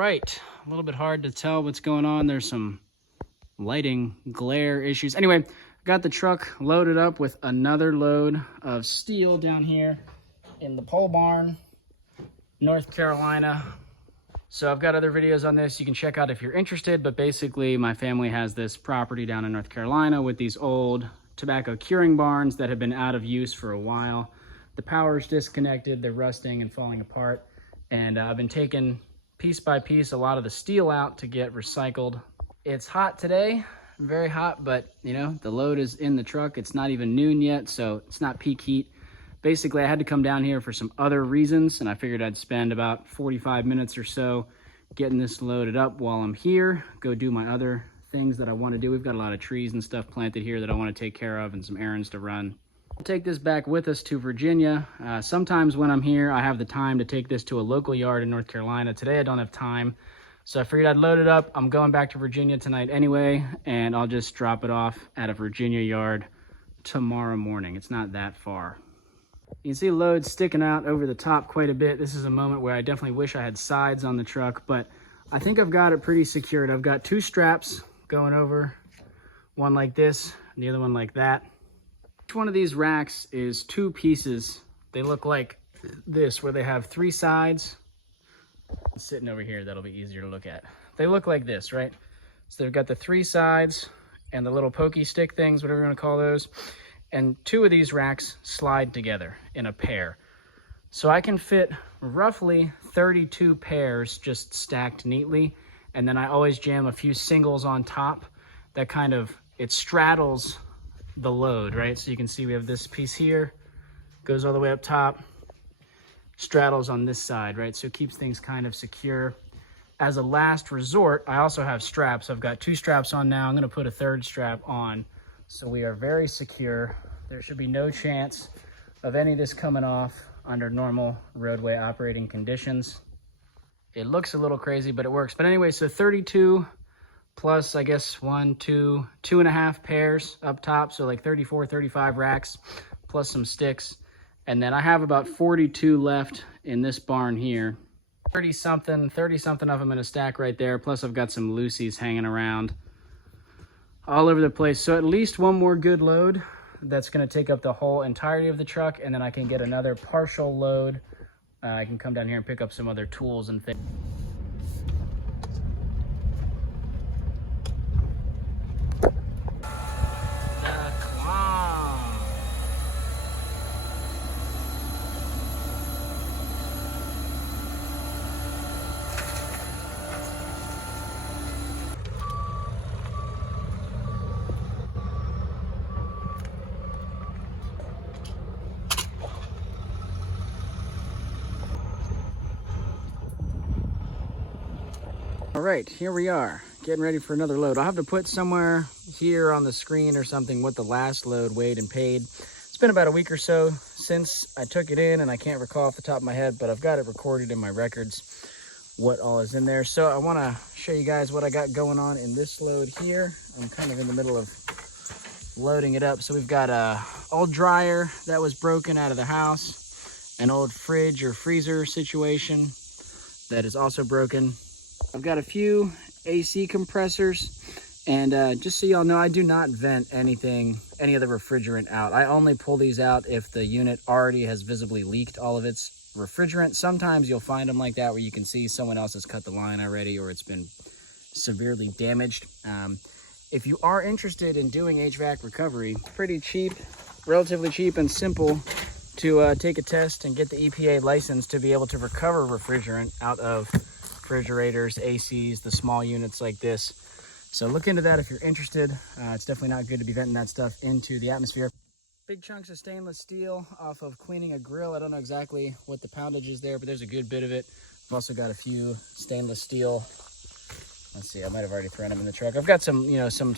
right, a little bit hard to tell what's going on. There's some lighting glare issues. Anyway, got the truck loaded up with another load of steel down here in the pole barn, North Carolina. So I've got other videos on this you can check out if you're interested, but basically my family has this property down in North Carolina with these old tobacco curing barns that have been out of use for a while. The power's disconnected, they're rusting and falling apart, and I've been taking piece by piece a lot of the steel out to get recycled. It's hot today, very hot, but you know, the load is in the truck. It's not even noon yet, so it's not peak heat. Basically, I had to come down here for some other reasons, and I figured I'd spend about 45 minutes or so getting this loaded up while I'm here, go do my other things that I want to do. We've got a lot of trees and stuff planted here that I want to take care of and some errands to run. I'll take this back with us to Virginia. Sometimes when I'm here, I have the time to take this to a local yard in North Carolina. Today, I don't have time, so I figured I'd load it up. I'm going back to Virginia tonight anyway, and I'll just drop it off at a Virginia yard tomorrow morning. It's not that far. You can see loads sticking out over the top quite a bit. This is a moment where I definitely wish I had sides on the truck, but I think I've got it pretty secured. I've got two straps going over, one like this and the other one like that. Each one of these racks is two pieces. They look like this, where they have three sides. Sitting over here, that'll be easier to look at. They look like this, right? So they've got the three sides and the little pokey stick things, whatever you want to call those. And two of these racks slide together in a pair. So I can fit roughly 32 pairs just stacked neatly. And then I always jam a few singles on top that kind of, it straddles the load, right? So you can see we have this piece here, goes all the way up top, straddles on this side, right? So it keeps things kind of secure. As a last resort, I also have straps. I've got two straps on now. I'm gonna put a third strap on. So we are very secure. There should be no chance of any of this coming off under normal roadway operating conditions. It looks a little crazy, but it works. But anyway, so 32 plus, I guess, 2.5 pairs up top. So like 34, 35 racks plus some sticks. And then I have about 42 left in this barn here. 30 something of them in a stack right there. Plus I've got some loosies hanging around all over the place. So at least one more good load that's going to take up the whole entirety of the truck, and then I can get another partial load. I can come down here and pick up some other tools and things. Come on. All right, here we are, getting ready for another load. I'll have to put somewhere here on the screen or something what the last load weighed and paid. It's been about a week or so since I took it in, and I can't recall off the top of my head, but I've got it recorded in my records what all is in there. So I want to show you guys what I got going on in this load here. I'm kind of in the middle of loading it up. So we've got a old dryer that was broken out of the house, an old fridge or freezer situation that is also broken. I've got a few AC compressors, and just so y'all know, I do not vent any of the refrigerant out. I only pull these out if the unit already has visibly leaked all of its refrigerant. Sometimes you'll find them like that where you can see someone else has cut the line already, or it's been severely damaged. If you are interested in doing HVAC recovery, pretty cheap, relatively cheap and simple to take a test and get the EPA license to be able to recover refrigerant out of refrigerators, ACs, the small units like this. So look into that if you're interested. It's definitely not good to be venting that stuff into the atmosphere. Big chunks of stainless steel off of cleaning a grill. I don't know exactly what the poundage is there, but there's a good bit of it. I've also got a few stainless steel. Let's see, I might have already thrown them in the truck. I've got some, some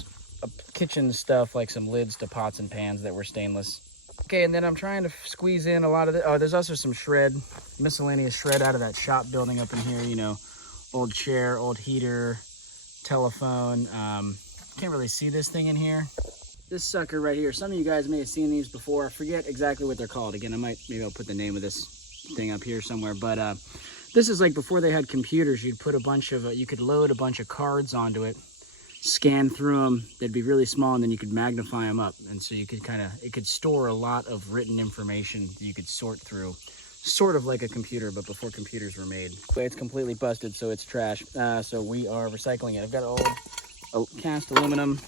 kitchen stuff, like some lids to pots and pans that were stainless. Okay, and then I'm trying to squeeze in a lot of the, there's also some miscellaneous shred out of that shop building up in here, old chair, old heater, telephone. Can't really see this thing in here. This sucker right here, some of you guys may have seen these before. I forget exactly what they're called. Again, maybe I'll put the name of this thing up here somewhere, but This is like before they had computers. You'd put a bunch of, you could load a bunch of cards onto it, scan through them. They'd be really small, and then you could magnify them up. And so you could it could store a lot of written information that you could sort through, sort of like a computer, but before computers were made. It's completely busted, so it's trash. So we are recycling it. I've got an old cast aluminum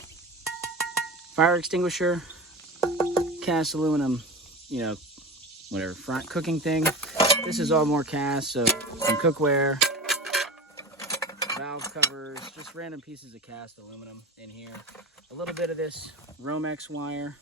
fire extinguisher, cast aluminum, you know, whatever, front cooking thing. This is all more cast, so some cookware, valve covers, just random pieces of cast aluminum in here. A little bit of this Romex wire,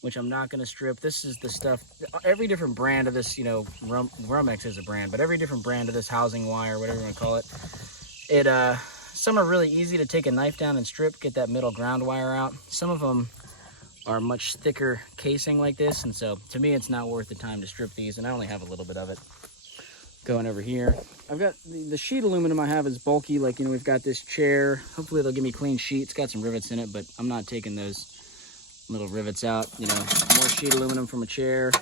which I'm not going to strip. This is the stuff, every different brand of this, you know, Romex is a brand, but every different brand of this housing wire, whatever you want to call it, some are really easy to take a knife down and strip, get that middle ground wire out. Some of them are much thicker casing like this, and so to me it's not worth the time to strip these, and I only have a little bit of it. Going over here, I've got the sheet aluminum I have is bulky, like, you know, we've got this chair. Hopefully they'll give me clean sheet. It's got some rivets in it, but I'm not taking those little rivets out. You know, more sheet aluminum from a chair,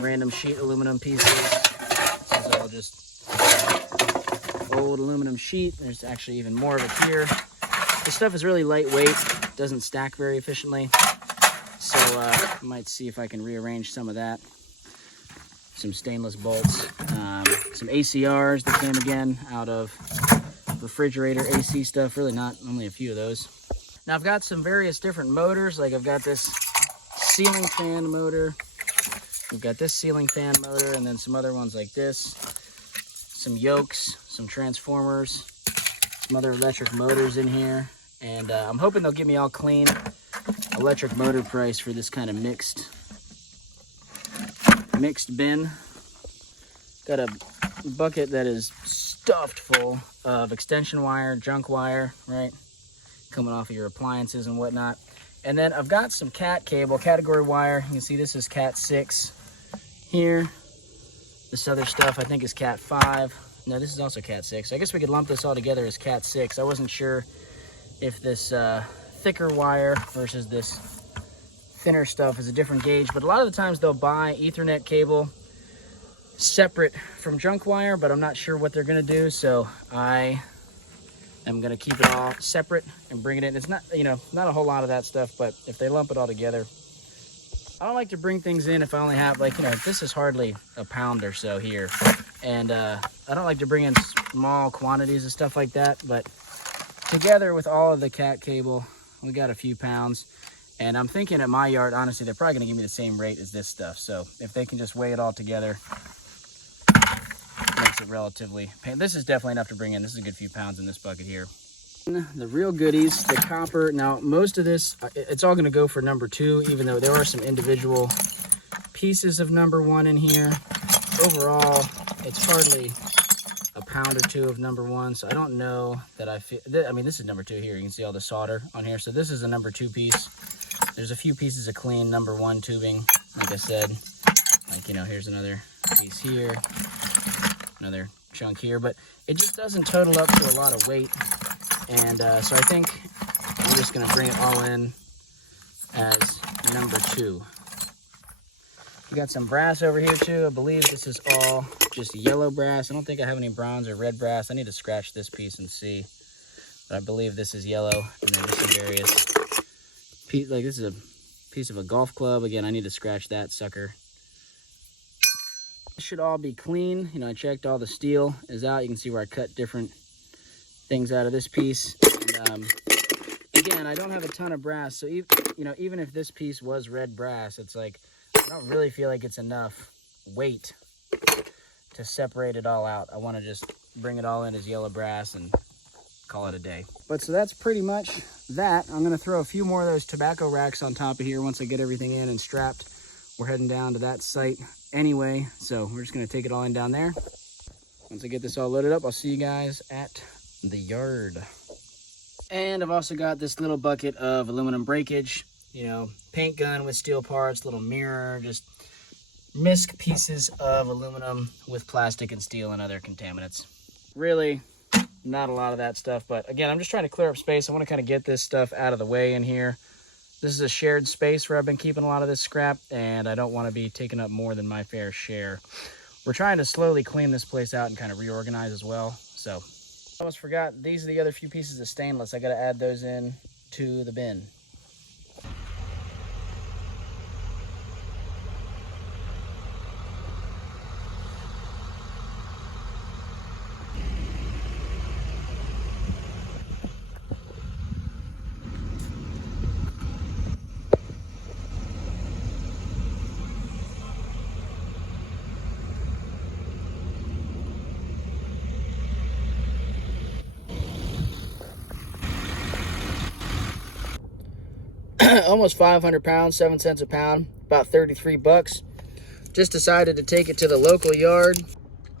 random sheet aluminum pieces. This is all just old aluminum sheet. There's actually even more of it here. This stuff is really lightweight, doesn't stack very efficiently. So I might see if I can rearrange some of that. Some stainless bolts, some ACRs that came again out of refrigerator AC stuff. Really not, only a few of those. Now I've got some various different motors. Like I've got this ceiling fan motor. We've got this ceiling fan motor, and then some other ones like this. Some yokes, some transformers, some other electric motors in here. And I'm hoping they'll give me all clean electric motor price for this kind of mixed bin. Got a bucket that is stuffed full of extension wire, junk wire, right? Coming off of your appliances and whatnot. And then I've got some cat cable, category wire. You can see this is cat 6 here. This other stuff I think is cat 5. No, this is also cat 6. I guess we could lump this all together as cat 6. I wasn't sure if this thicker wire versus this thinner stuff is a different gauge, but a lot of the times they'll buy Ethernet cable separate from junk wire, but I'm not sure what they're going to do, so I am going to keep it all separate and bring it in. It's not, you know, not a whole lot of that stuff, but if they lump it all together, I don't like to bring things in if I only have, like, you know, this is hardly a pound or so here, and I don't like to bring in small quantities of stuff like that, but together with all of the cat cable, we got a few pounds. And I'm thinking at my yard, honestly, they're probably going to give me the same rate as this stuff. So if they can just weigh it all together, it makes it relatively... This is definitely enough to bring in. This is a good few pounds in this bucket here. The real goodies, the copper. Now, most of this, it's all going to go for number 2, even though there are some individual pieces of number 1 in here. Overall, it's hardly a pound or 2 of number 1. So I don't know that I feel... I mean, this is number 2 here. You can see all the solder on here. So this is a number 2 piece. There's a few pieces of clean number 1 tubing, like I said. Like, you know, here's another piece here, another chunk here, but it just doesn't total up to a lot of weight. And so I think I'm just going to bring it all in as number 2. We got some brass over here too. I believe this is all just yellow brass. I don't think I have any bronze or red brass. I need to scratch this piece and see, but I believe this is yellow. And then there's some various like this is a piece of a golf club. Again, I need to scratch that sucker. This should all be clean. You know, I checked all the steel is out. You can see where I cut different things out of this piece. And, again, I don't have a ton of brass, so even if this piece was red brass, it's like I don't really feel like it's enough weight to separate it all out. I want to just bring it all in as yellow brass and call it a day. But so that's pretty much that. I'm going to throw a few more of those tobacco racks on top of here once I get everything in and strapped. We're heading down to that site anyway, so we're just going to take it all in down there. Once I get this all loaded up, I'll see you guys at the yard. And I've also got this little bucket of aluminum breakage, you know, paint gun with steel parts, little mirror, just misc pieces of aluminum with plastic and steel and other contaminants. Really not a lot of that stuff, but again, I'm just trying to clear up space. I want to kind of get this stuff out of the way in here. This is a shared space where I've been keeping a lot of this scrap, and I don't want to be taking up more than my fair share we're trying to slowly clean this place out and kind of reorganize as well. So almost forgot, these are the other few pieces of stainless. I got to add those in to the bin. Almost 500 pounds, 7 cents a pound, about 33 bucks. Just decided to take it to the local yard.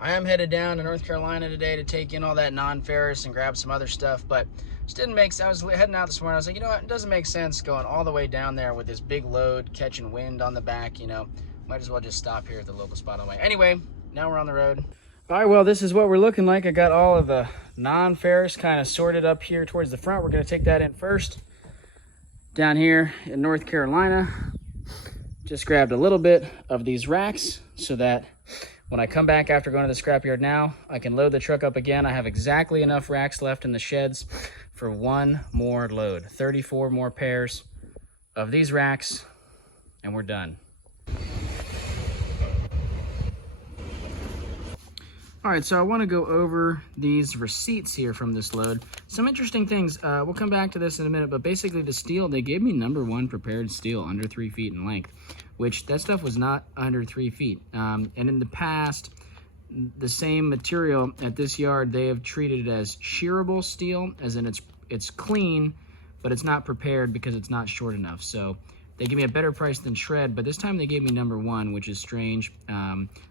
I am headed down to North Carolina today to take in all that non-ferrous and grab some other stuff, but just didn't make sense. I was heading out this morning. I was like, you know what? It doesn't make sense going all the way down there with this big load, catching wind on the back, you know. Might as well just stop here at the local spot on the way. Anyway, now we're on the road. All right, well, this is what we're looking like. I got all of the non-ferrous kind of sorted up here towards the front. We're going to take that in first. Down here in North Carolina, just grabbed a little bit of these racks so that when I come back after going to the scrapyard now, I can load the truck up again. I have exactly enough racks left in the sheds for one more load. 34 more pairs of these racks, and we're done. All right, so I want to go over these receipts here from this load. Some interesting things. We'll come back to this in a minute, but basically the steel, they gave me #1 prepared steel under 3 feet in length, which that stuff was not under 3 feet. And in the past, the same material at this yard, they have treated it as shearable steel, as in it's clean, but it's not prepared because it's not short enough. So they give me a better price than shred, but this time they gave me #1, which is strange.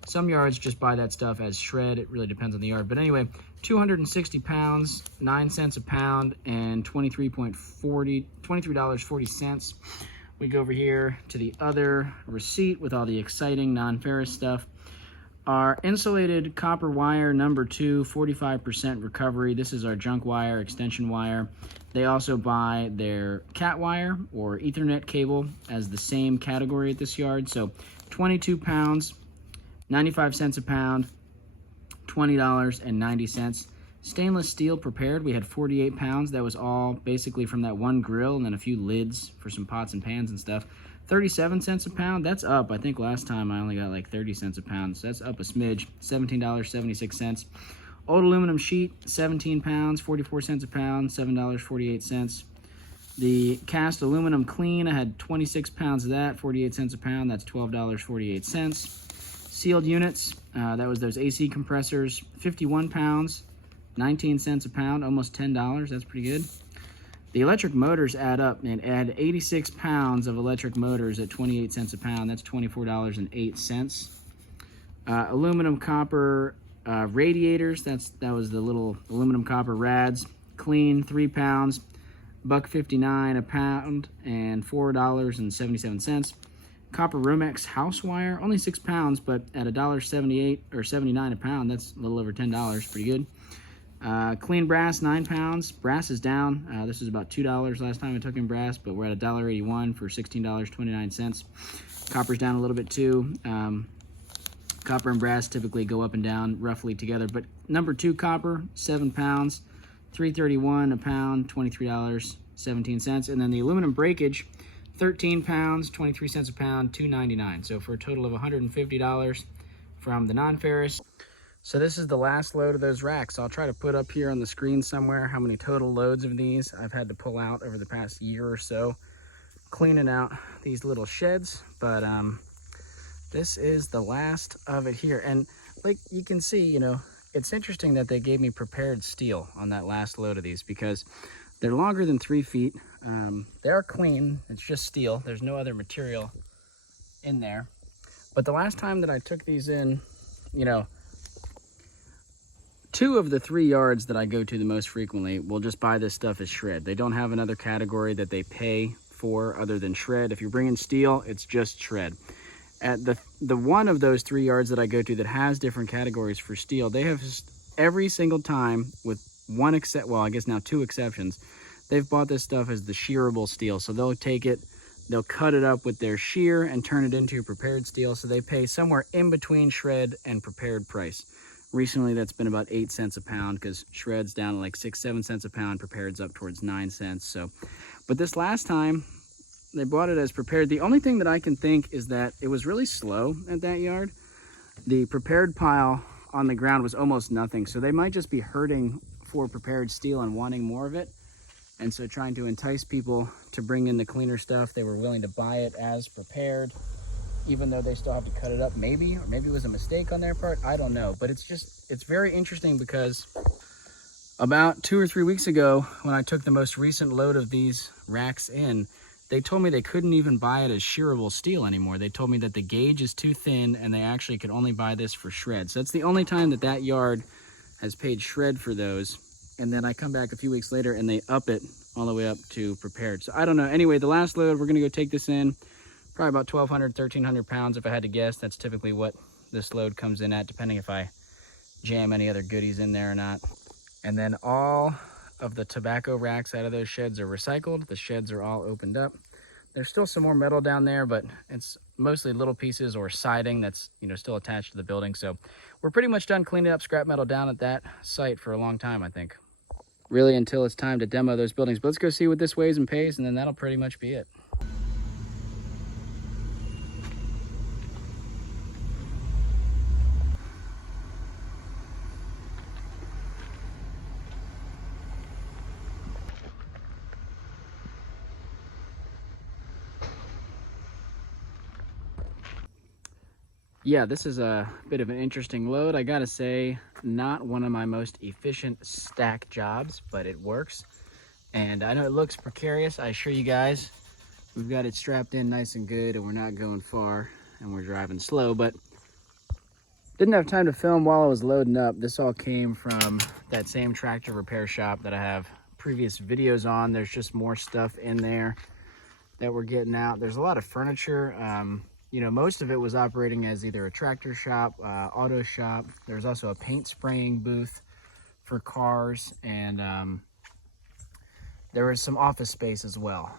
Some yards just buy that stuff as shred. It really depends on the yard. But anyway, 260 pounds, 9 cents a pound, and $23.40. We go over here to the other receipt with all the exciting non-ferrous stuff. Our insulated copper wire #2, 45% recovery. This is our junk wire, extension wire. They also buy their cat wire or Ethernet cable as the same category at this yard. So 22 pounds, 95 cents a pound, $20.90. Stainless steel prepared, we had 48 pounds. That was all basically from that one grill and then a few lids for some pots and pans and stuff. 37 cents a pound, that's up. I think last time I only got like 30 cents a pound, so that's up a smidge. $17.76. Old aluminum sheet, 17 pounds, 44 cents a pound, $7.48. The cast aluminum clean, I had 26 pounds of that, 48 cents a pound, that's $12.48. Sealed units, that was those AC compressors, 51 pounds, 19 cents a pound, almost $10, that's pretty good. The electric motors add up, and add 86 pounds of electric motors at 28 cents a pound, that's $24.08. Aluminum copper radiators, that was the little aluminum copper rads, clean, 3 pounds, $1.59 a pound, and $4.77. Copper Romex house wire, only 6 pounds, but at $1.78 or 79 a pound, that's a little over $10, pretty good. Clean brass, 9 pounds. Brass is down. This was about $2 last time I took in brass, but we're at $1.81 for $16.29. Copper's down a little bit too. Copper and brass typically go up and down roughly together, but #2 copper, 7 pounds, $3.31 a pound, $23.17. And then the aluminum breakage, 13 pounds, 23 cents a pound, $2.99. So for a total of $150 from the non-ferrous. So this is the last load of those racks. I'll try to put up here on the screen somewhere how many total loads of these I've had to pull out over the past year or so, cleaning out these little sheds. But this is the last of it here. And like you can see, you know, it's interesting that they gave me prepared steel on that last load of these because they're longer than 3 feet. They are clean. It's just steel. There's no other material in there. But the last time that I took these in, you know, 2 of the 3 yards that I go to the most frequently will just buy this stuff as shred. They don't have another category that they pay for other than shred. If you're bringing steel, it's just shred. At the one of those 3 yards that I go to that has different categories for steel, they have every single time with one except, well, I guess now 2 exceptions, they've bought this stuff as the shearable steel. So they'll take it, they'll cut it up with their shear and turn it into prepared steel. So they pay somewhere in between shred and prepared price. Recently, that's been about 8 cents a pound because shred's down to like 6-7 cents a pound, prepared's up towards 9 cents. So, but this last time they bought it as prepared. The only thing that I can think is that it was really slow at that yard. The prepared pile on the ground was almost nothing. So they might just be hurting for prepared steel and wanting more of it. And so trying to entice people to bring in the cleaner stuff, they were willing to buy it as prepared, even though they still have to cut it up, maybe, or maybe it was a mistake on their part. I don't know, but it's very interesting because about 2 or 3 weeks ago, when I took the most recent load of these racks in, they told me they couldn't even buy it as shearable steel anymore. They told me that the gauge is too thin and they actually could only buy this for shred. So that's the only time that that yard has paid shred for those. And then I come back a few weeks later and they up it all the way up to prepared. So I don't know. Anyway, the last load, we're gonna go take this in, probably about 1,200, 1,300 pounds if I had to guess. That's typically what this load comes in at, depending if I jam any other goodies in there or not. And then all of the tobacco racks out of those sheds are recycled. The sheds are all opened up. There's still some more metal down there, but it's mostly little pieces or siding that's, you know, still attached to the building. So we're pretty much done cleaning up scrap metal down at that site for a long time, I think. Really until it's time to demo those buildings. But let's go see what this weighs and pays, and then that'll pretty much be it. Yeah, this is a bit of an interesting load. I gotta say, not one of my most efficient stack jobs, but it works. And I know it looks precarious. I assure you guys, we've got it strapped in nice and good and we're not going far and we're driving slow, but didn't have time to film while I was loading up. This all came from that same tractor repair shop that I have previous videos on. There's just more stuff in there that we're getting out. There's a lot of furniture. You know, most of it was operating as either a tractor shop, auto shop. There's also a paint spraying booth for cars, and there was some office space as well.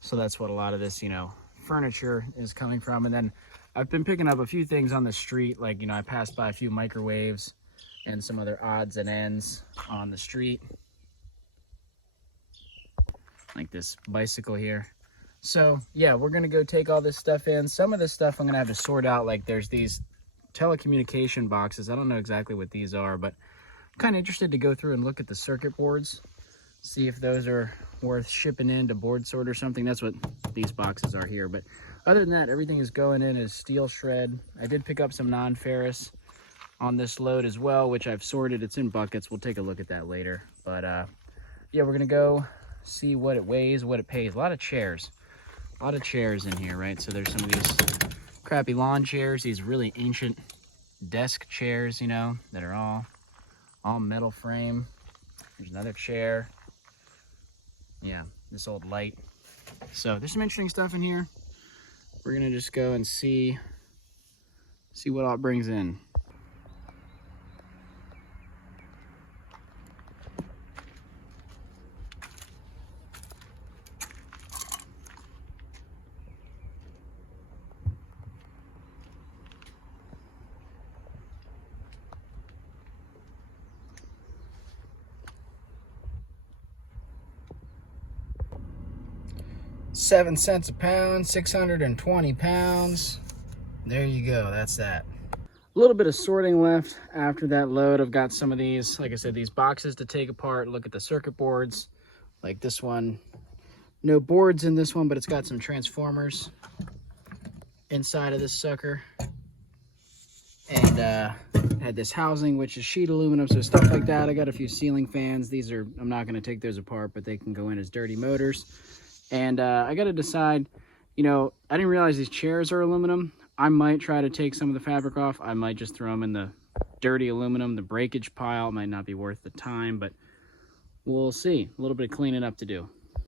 So that's what a lot of this, you know, furniture is coming from. And then I've been picking up a few things on the street, like, you know, I passed by a few microwaves and some other odds and ends on the street, like this bicycle here. So yeah, we're gonna go take all this stuff in. Some of this stuff I'm gonna have to sort out. Like there's these telecommunication boxes. I don't know exactly what these are, but I'm kind of interested to go through and look at the circuit boards, see if those are worth shipping in to board sort or something. That's what these boxes are here. But other than that, everything is going in as steel shred. I did pick up some non-ferrous on this load as well, which I've sorted. It's in buckets. We'll take a look at that later. But yeah, we're gonna go see what it weighs, what it pays. A lot of chairs in here, right? So there's some of these crappy lawn chairs, these really ancient desk chairs, you know, that are all metal frame. There's another chair. Yeah, this old light. So there's some interesting stuff in here. We're gonna just go and see what all it brings in. $7 a pound, 620 pounds. There you go, that's that. A little bit of sorting left after that load. I've got some of these, like I said, these boxes to take apart, look at the circuit boards. Like this one, no boards in this one, but it's got some transformers inside of this sucker. And had this housing, which is sheet aluminum, so stuff like that. I got a few ceiling fans. These are, I'm not gonna take those apart, but they can go in as dirty motors. And I got to decide, you know, I didn't realize these chairs are aluminum. I might try to take some of the fabric off. I might just throw them in the dirty aluminum. The breakage pile might not be worth the time, but we'll see. A little bit of cleaning up to do.